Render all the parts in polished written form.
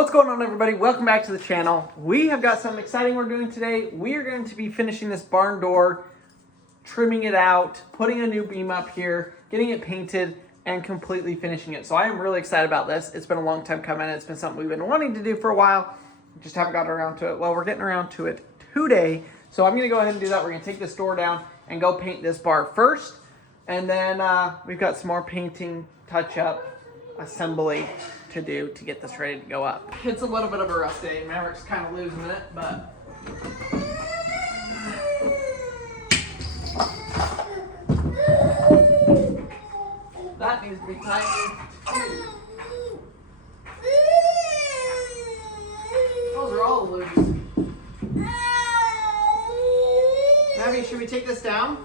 What's going on, everybody? Welcome back to the channel. We have got something exciting we're doing today. We are going to be finishing this barn door, trimming it out, putting a new beam up here, getting it painted, and completely finishing it. So I am really excited about this. It's been a long time coming. It's been something we've been wanting to do for a while. Just haven't gotten around to it. Well, we're getting around to it today. So I'm going to go ahead and do that. We're going to take this door down and go paint this bar first. And then we've got some more painting, touch-up, assembly to do to get this ready to go up. It's a little bit of a rough day. Maverick's kind of losing it, but that needs to be tightened. Those are all loose. Mavi, should we take this down?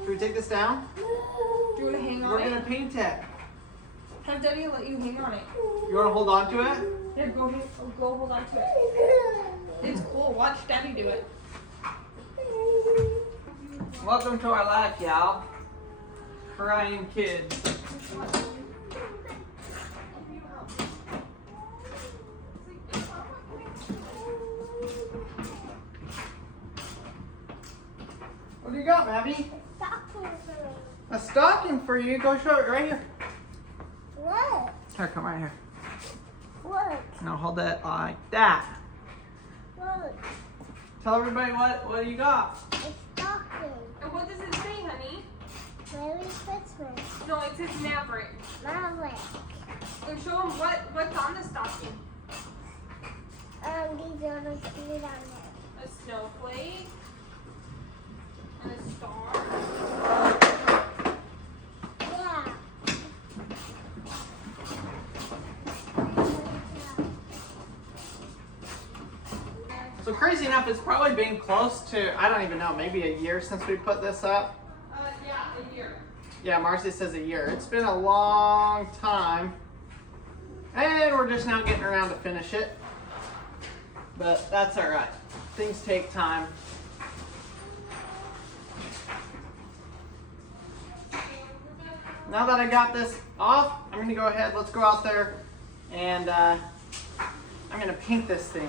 Should we take this down? Do you want to hang on We're it? gonna paint it. Have Daddy let you hang on it. You wanna hold on to it? Yeah, go hold on to it. It's cool. Watch Daddy do it. Welcome to our life, y'all. Crying kids. What do you got, Mavi? A stocking for you. Go show it right here. What? Here, come right here. What? Now hold that like that. What? Tell everybody what you got. A stocking. And what does it say, honey? Merry Christmas. No, it says Maverick. Maverick. And show him what's on the stocking. These are the food on there. A snowflake. And a star. Yeah. So crazy enough, it's probably been close to, I don't even know, maybe a year since we put this up. Yeah, a year. Yeah, Marcy says a year. It's been a long time. And we're just now getting around to finish it. But that's all right. Things take time. Now that I got this off, I'm going to go ahead. Let's go out there and I'm going to paint this thing.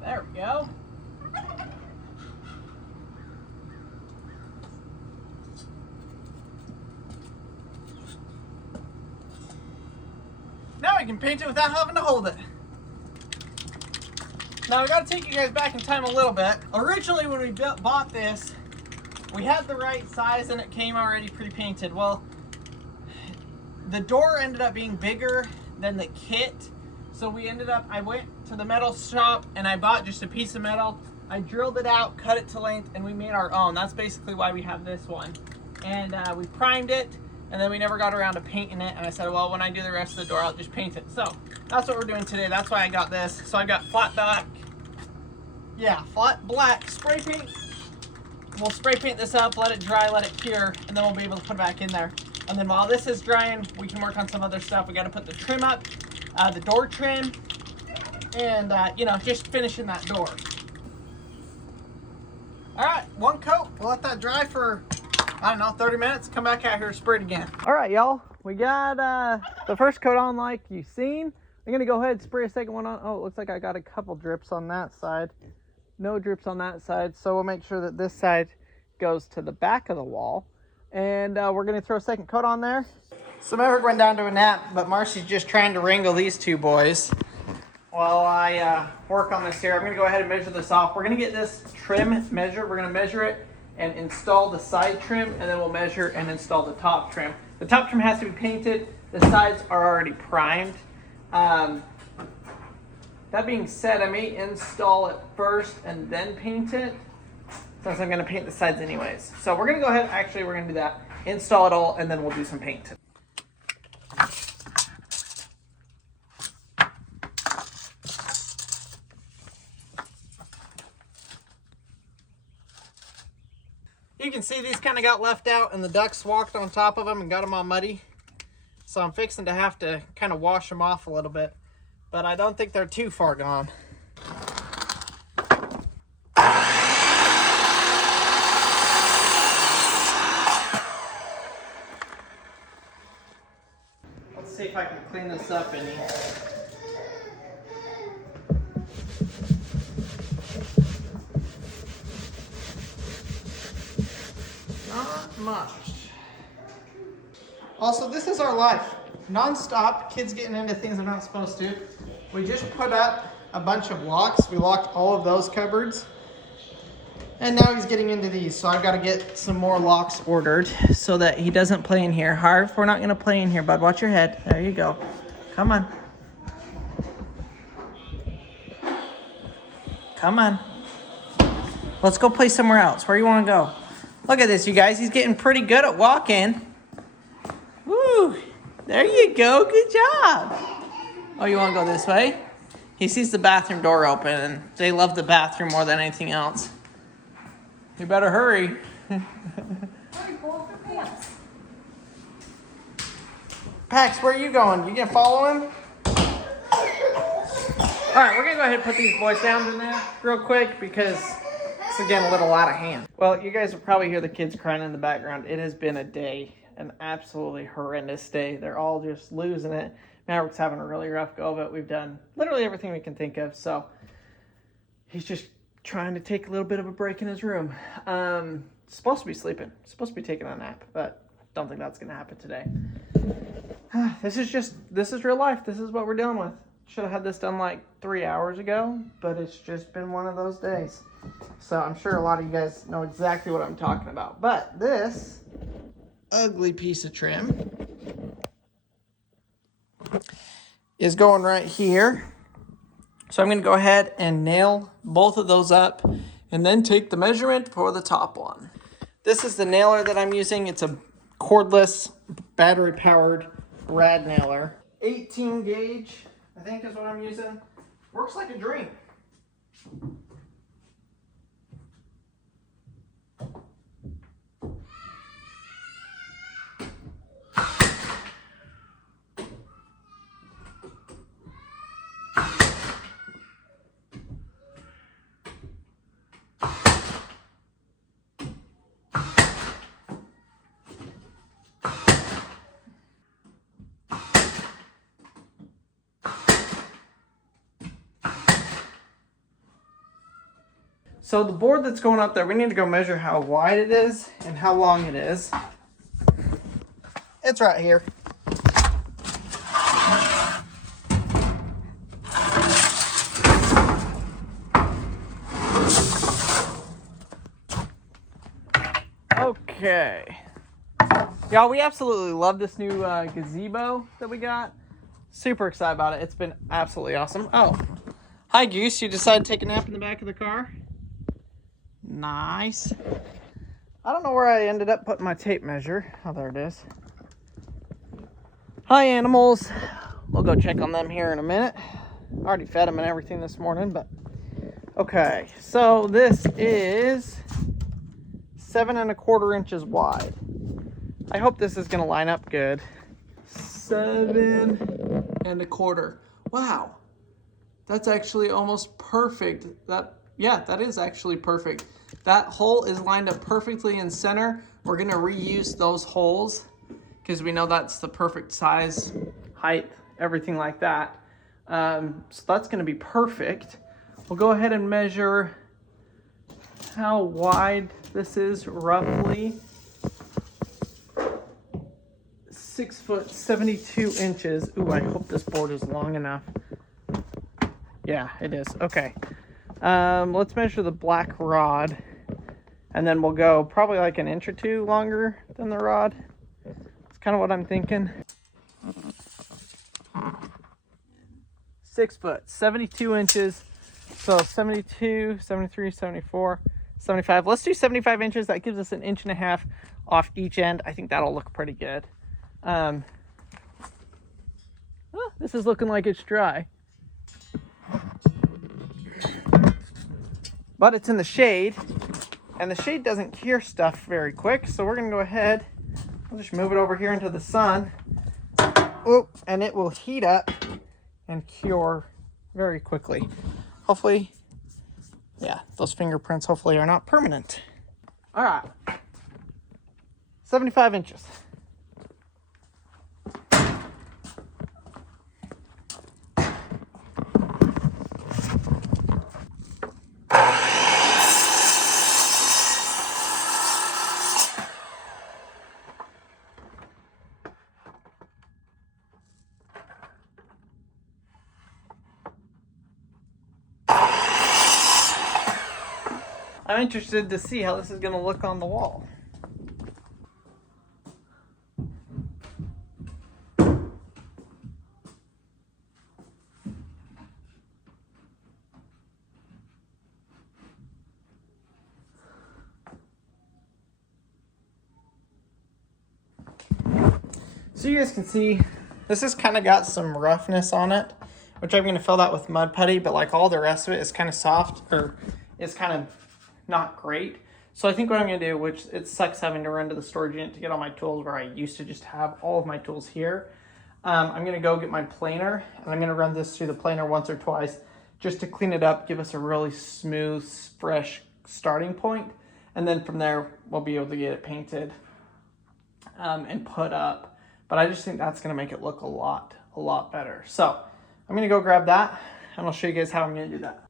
There we go. Now I can paint it without having to hold it. Now I gotta take you guys back in time a little bit. Originally when we bought this, we had the right size and it came already pre-painted. Well, the door ended up being bigger than the kit. So I went to the metal shop and I bought just a piece of metal. I drilled it out, cut it to length, and we made our own. That's basically why we have this one. And we primed it, and then we never got around to painting it. And I said, well, when I do the rest of the door, I'll just paint it. So that's what we're doing today. That's why I got this. So I got flat black spray paint. We'll spray paint this up, let it dry, let it cure, and then we'll be able to put it back in there. And then while this is drying, we can work on some other stuff. We got to put the trim up, the door trim, and you know, just finishing that door. All right, one coat. We'll let that dry for, I don't know, 30 minutes. Come back out here and spray it again. All right, y'all. We got the first coat on like you've seen. I'm gonna go ahead and spray a second one on. Oh, it looks like I got a couple drips on that side. No drips on that side. So we'll make sure that this side goes to the back of the wall. And we're gonna throw a second coat on there. So Maverick went down to a nap, but Marcy's just trying to wrangle these two boys while I work on this here. I'm gonna go ahead and measure this off. We're gonna get this trim measured. We're gonna measure it and install the side trim, and then we'll measure and install the top trim. The top trim has to be painted. The sides are already primed. That being said, I may install it first and then paint it, since I'm gonna paint the sides anyways. So we're gonna go ahead, actually we're gonna do that. Install it all, and then we'll do some paint. You can see these kind of got left out and the ducks walked on top of them and got them all muddy. So I'm fixing to have to kind of wash them off a little bit. But I don't think they're too far gone. Let's see if I can clean this up any. Not much. Also, this is our life. Non-stop, kids getting into things they're not supposed to. We just put up a bunch of locks. We locked all of those cupboards. And now he's getting into these. So I've got to get some more locks ordered so that he doesn't play in here. Harv, we're not going to play in here, bud. Watch your head. There you go. Come on. Come on. Let's go play somewhere else. Where you want to go? Look at this, you guys. He's getting pretty good at walking. Woo! There you go. Good job. Oh, you want to go this way? He sees the bathroom door open, and they love the bathroom more than anything else. You better hurry. Pax, where are you going? You gonna follow him? All right, we're gonna go ahead and put these boys down in there real quick because it's getting a little out of hand. Well, you guys will probably hear the kids crying in the background. It has been a day, an absolutely horrendous day. They're all just losing it. Maverick's having a really rough go of it. We've done literally everything we can think of, so he's just trying to take a little bit of a break in his room. Supposed to be sleeping, supposed to be taking a nap, but don't think that's gonna happen today. This is real life. This is what we're dealing with. Should have had this done like 3 hours ago, but it's just been one of those days. So I'm sure a lot of you guys know exactly what I'm talking about. But this ugly piece of trim is going right here. So I'm going to go ahead and nail both of those up and then take the measurement for the top one. This is the nailer that I'm using. It's a cordless, battery-powered rad nailer. 18 gauge, I think is what I'm using. Works like a dream. So the board that's going up there, we need to go measure how wide it is and how long it is. It's right here. Okay. Y'all, we absolutely love this new gazebo that we got. Super excited about it. It's been absolutely awesome. Oh, hi Goose. You decided to take a nap in the back of the car? Nice. I don't know where I ended up putting my tape measure. Oh, there it is. Hi, animals. We'll go check on them here in a minute. I already fed them and everything this morning, but okay. So this is 7 1/4 inches wide. I hope this is going to line up good. 7 1/4. Wow. That's actually almost perfect. That is actually perfect. That hole is lined up perfectly in center. We're gonna reuse those holes because we know that's the perfect size, height, everything like that. So that's gonna be perfect. We'll go ahead and measure how wide this is roughly. 6 foot 72 inches. Ooh, I hope this board is long enough. Yeah, it is. Okay. Let's measure the black rod, and then we'll go probably like an inch or two longer than the rod. That's kind of what I'm thinking. 6 foot, 72 inches. So 72, 73, 74, 75. Let's do 75 inches. That gives us 1.5 inches off each end. I think that'll look pretty good. This is looking like it's dry. But it's in the shade, and the shade doesn't cure stuff very quick, so we're gonna go ahead, we'll just move it over here into the sun. Oh, and it will heat up and cure very quickly. Hopefully, yeah, those fingerprints hopefully are not permanent. All right, 75 inches. I'm interested to see how this is going to look on the wall. So you guys can see, this has kind of got some roughness on it, which I'm going to fill that with mud putty, but like all the rest of it is kind of soft, or is kind of not great. So I think what I'm going to do, which it sucks having to run to the storage unit to get all my tools where I used to just have all of my tools here. I'm going to go get my planer, and I'm going to run this through the planer once or twice just to clean it up, give us a really smooth, fresh starting point. And then from there, we'll be able to get it painted and put up. But I just think that's going to make it look a lot better. So I'm going to go grab that, and I'll show you guys how I'm going to do that.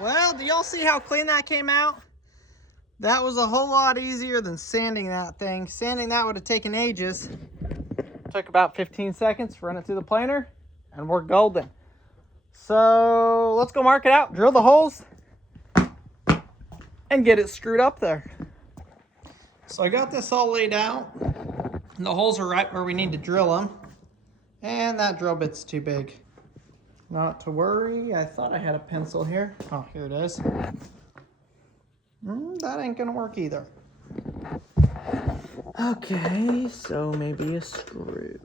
Well, do y'all see how clean that came out? That was a whole lot easier than sanding that thing. Sanding that would have taken ages. Took about 15 seconds, run it through the planer, and we're golden. So let's go mark it out, drill the holes, and get it screwed up there. So I got this all laid out. And the holes are right where we need to drill them. And that drill bit's too big. Not to worry, I thought I had a pencil here. Oh, here it is. That ain't gonna work either. Okay, so maybe a screw.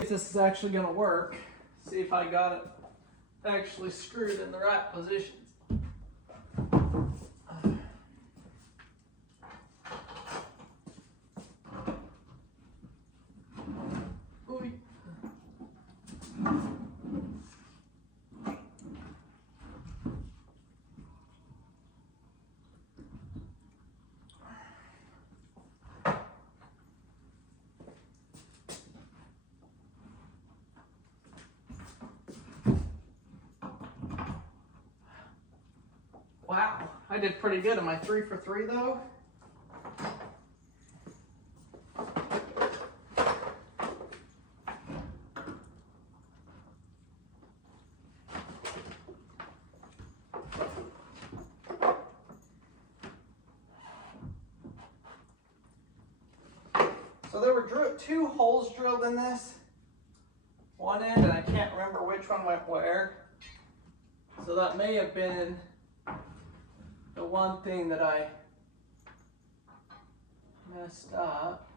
If this is actually gonna work, see if I got it actually screwed in the right positions. Wow, I did pretty good. Am I 3 for 3 though? there were two holes drilled in this one end, and I can't remember which one went where. So that may have been the one thing that I messed up.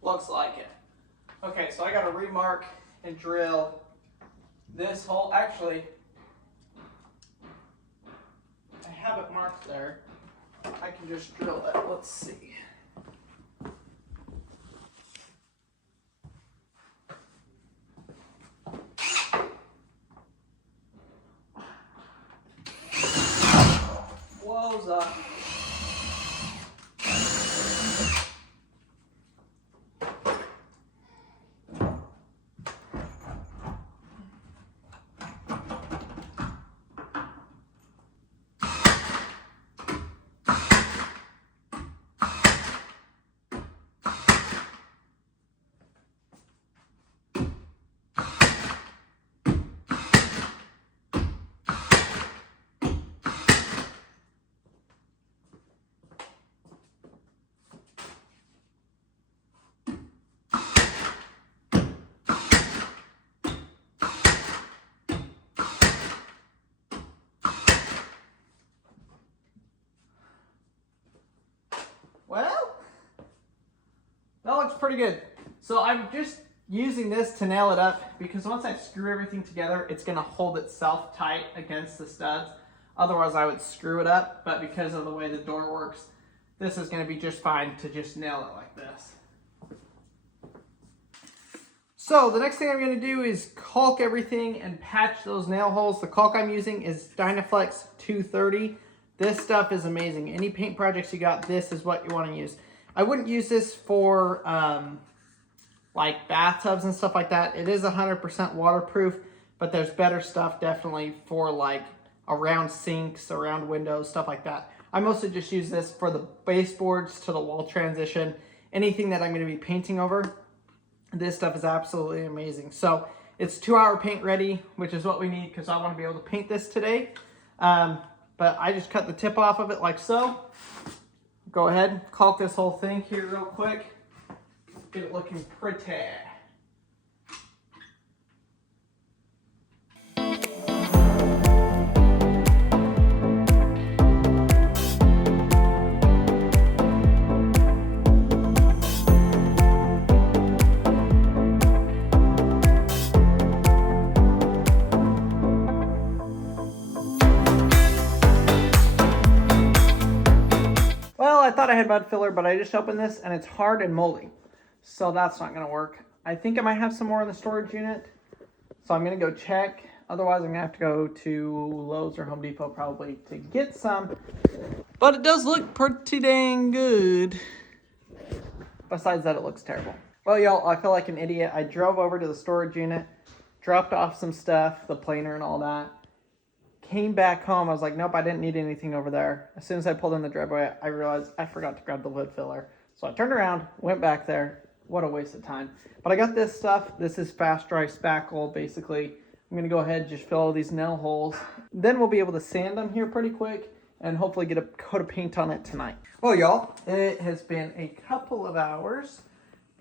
Looks like it. Okay, so I got to remark and drill this hole. Actually, I have it marked there. I can just drill it. Let's see. Blows up. Well, that looks pretty good. So I'm just using this to nail it up because once I screw everything together, it's going to hold itself tight against the studs. Otherwise, I would screw it up, but because of the way the door works, this is going to be just fine to just nail it like this. So the next thing I'm going to do is caulk everything and patch those nail holes. The caulk I'm using is Dynaflex 230. This stuff is amazing. Any paint projects you got, this is what you want to use. I wouldn't use this for like bathtubs and stuff like that. It is 100% waterproof, but there's better stuff definitely for like around sinks, around windows, stuff like that. I mostly just use this for the baseboards to the wall transition, anything that I'm going to be painting over. This stuff is absolutely amazing. So it's 2-hour paint ready, which is what we need because I want to be able to paint this today. But I just cut the tip off of it like so. Go ahead, caulk this whole thing here real quick. Get it looking pretty. Well, I thought I had mud filler, but I just opened this and it's hard and moldy. So that's not going to work. I think I might have some more in the storage unit. So I'm going to go check. Otherwise, I'm going to have to go to Lowe's or Home Depot probably to get some. But it does look pretty dang good. Besides that, it looks terrible. Well, y'all, I feel like an idiot. I drove over to the storage unit, dropped off some stuff, the planer and all that. Came back home, I was like, nope, I didn't need anything over there. As soon as I pulled in the driveway, I realized I forgot to grab the lid filler. So I turned around, went back there. What a waste of time. But I got this stuff. This is fast dry spackle, basically. I'm gonna go ahead and just fill all these nail holes. Then we'll be able to sand them here pretty quick and hopefully get a coat of paint on it tonight. Well, y'all, it has been a couple of hours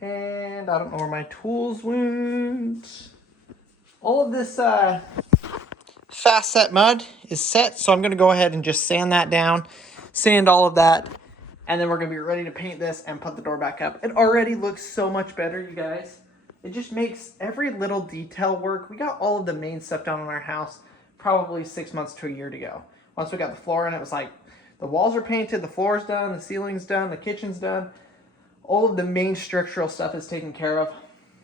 and I don't know where my tools went. All of this, fast set mud is set, so I'm going to go ahead and just sand that down, sand all of that, and then we're going to be ready to paint this and put the door back up. It already looks so much better, you guys. It just makes every little detail work. We got all of the main stuff done in our house probably 6 months to a year to go. Once we got the floor in, it was like the walls are painted, the floor's done, the ceiling's done, the kitchen's done. All of the main structural stuff is taken care of.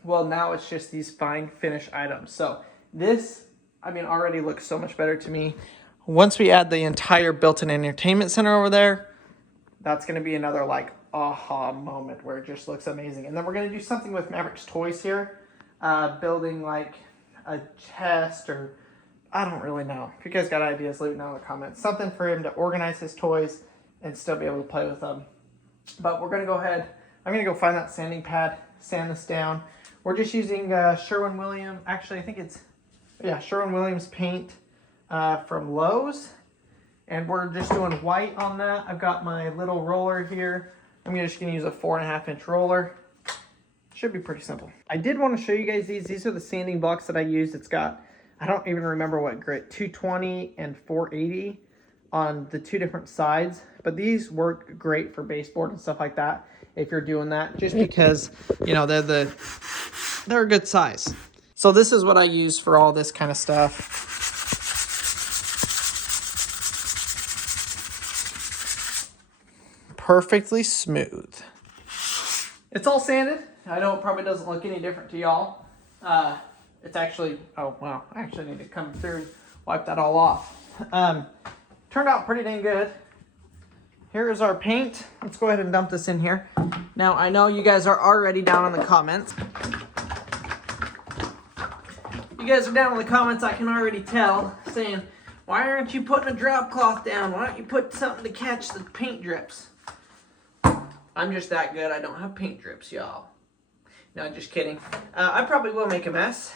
Well, now it's just these fine finish items. So this, I mean, already looks so much better to me. Once we add the entire built-in entertainment center over there, that's going to be another like aha moment where it just looks amazing. And then we're going to do something with Maverick's toys here, building like a chest or I don't really know. If you guys got ideas, leave it down in the comments. Something for him to organize his toys and still be able to play with them. But we're going to go ahead, I'm going to go find that sanding pad, sand this down. We're just using Sherwin-Williams. Actually, I think it's, yeah, Sherwin-Williams paint from Lowe's. And we're just doing white on that. I've got my little roller here. I'm just going to use a 4.5-inch roller. Should be pretty simple. I did want to show you guys these. These are the sanding blocks that I used. It's got, I don't even remember what grit, 220 and 480 on the two different sides. But these work great for baseboard and stuff like that if you're doing that. Just because, you know, they're a good size. So this is what I use for all this kind of stuff. Perfectly smooth. It's all sanded. I know it probably doesn't look any different to y'all. It's actually, oh wow, I actually need to come through and wipe that all off. Turned out pretty dang good. Here is our paint. Let's go ahead and dump this in here. Now I know you guys are already down in the comments. You guys are down in the comments, I can already tell, saying, why aren't you putting a drop cloth down? Why don't you put something to catch the paint drips? I'm just that good. I don't have paint drips, y'all. No, just kidding. I probably will make a mess.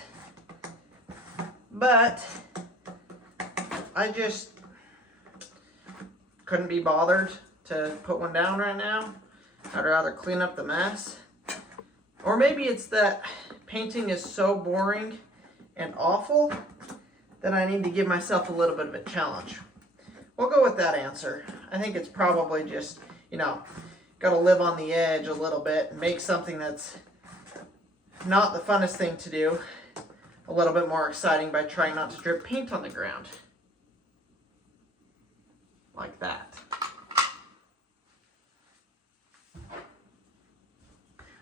But I just couldn't be bothered to put one down right now. I'd rather clean up the mess. Or maybe it's that painting is so boring and awful that I need to give myself a little bit of a challenge. We'll go with that answer. I think it's probably just, you know, got to live on the edge a little bit and make something that's not the funnest thing to do a little bit more exciting by trying not to drip paint on the ground. Like that.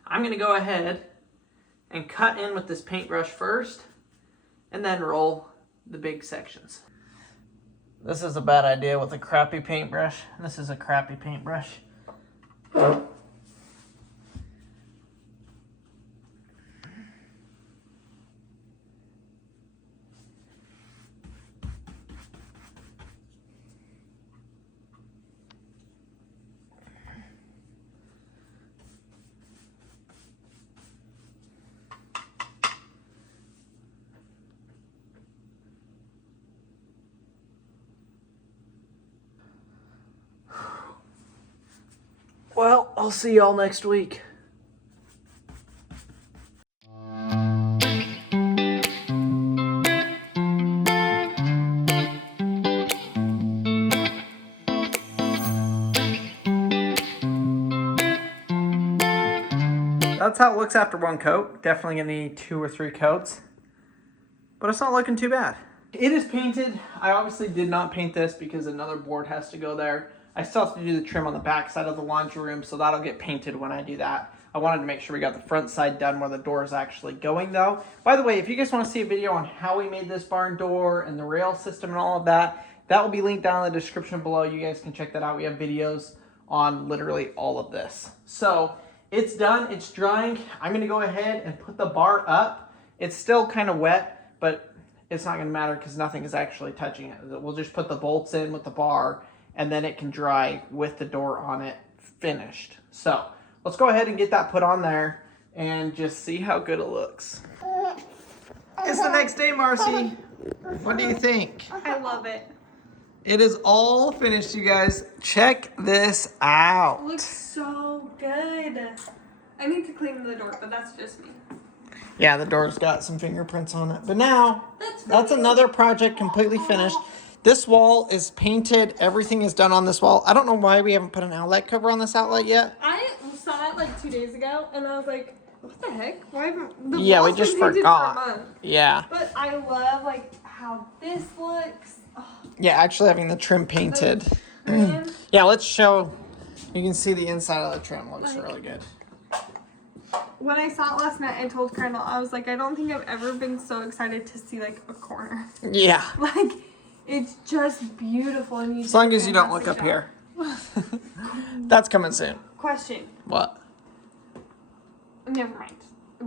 I'm going to go ahead and cut in with this paintbrush first and then roll the big sections. This is a bad idea with a crappy paintbrush. This is a crappy paintbrush. Well, I'll see y'all next week. That's how it looks after one coat. Definitely gonna need 2 or 3 coats. But it's not looking too bad. It is painted. I obviously did not paint this because another board has to go there. I still have to do the trim on the back side of the laundry room, so that'll get painted when I do that. I wanted to make sure we got the front side done where the door is actually going though. By the way, if you guys want to see a video on how we made this barn door and the rail system and all of that, that will be linked down in the description below. You guys can check that out. We have videos on literally all of this. So it's done, it's drying. I'm gonna go ahead and put the bar up. It's still kind of wet, but it's not gonna matter because nothing is actually touching it. We'll just put the bolts in with the bar and then it can dry with the door on it finished. So let's go ahead and get that put on there and just see how good it looks. It's the next day, Marcy. What do you think? I love it. It is all finished, you guys. Check this out. It looks so good. I need to clean the door, but that's just me. Yeah, the door's got some fingerprints on it. But now, that's another project completely finished. This wall is painted. Everything is done on this wall. I don't know why we haven't put an outlet cover on this outlet yet. I saw it like 2 days ago, and I was like, what the heck? Why haven't the Yeah, we wall's just been painted forgot. for a month? Yeah. But I love like how this looks. Oh, Yeah, actually having the trim painted. man. Yeah, let's show. You can see the inside of the trim looks really good. When I saw it last night, I told Colonel, I was like, I don't think I've ever been so excited to see like a corner. Yeah. Like, it's just beautiful. And As long as you don't look up here. That's coming soon. Question. What? Never mind.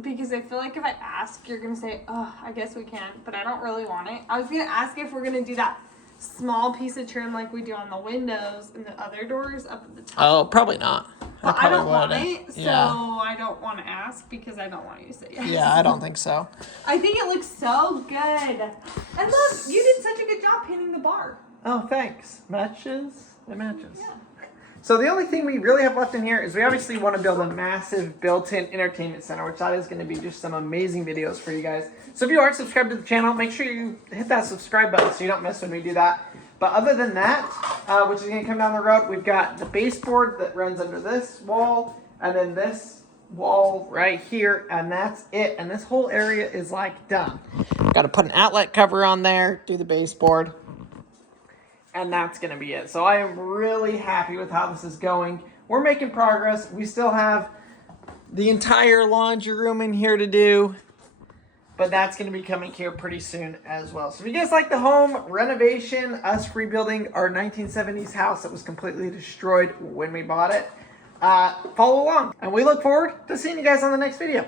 Because I feel like if I ask, you're going to say, oh, I guess we can. But I don't really want it. I was going to ask if we're going to do that small piece of trim like we do on the windows and the other doors up at the top. Oh, probably not. But I don't want wouldn't. it, so Yeah. I don't want to ask because I don't want you to say yes. Yeah, I don't think so. I think it looks so good. And look, you did such a good job painting the bar. Oh, thanks. Matches? It matches. Yeah. So the only thing we really have left in here is we obviously want to build a massive built-in entertainment center, which that is going to be just some amazing videos for you guys. So if you aren't subscribed to the channel, make sure you hit that subscribe button so you don't miss when we do that. But other than that, which is going to come down the road, we've got the baseboard that runs under this wall, and then this wall right here, and that's it. And this whole area is like done. Got to put an outlet cover on there, do the baseboard, and that's going to be it. So I am really happy with how this is going. We're making progress. We still have the entire laundry room in here to do, but that's going to be coming here pretty soon as well. So if you guys like the home renovation, us rebuilding our 1970s house that was completely destroyed when we bought it, follow along. And we look forward to seeing you guys on the next video.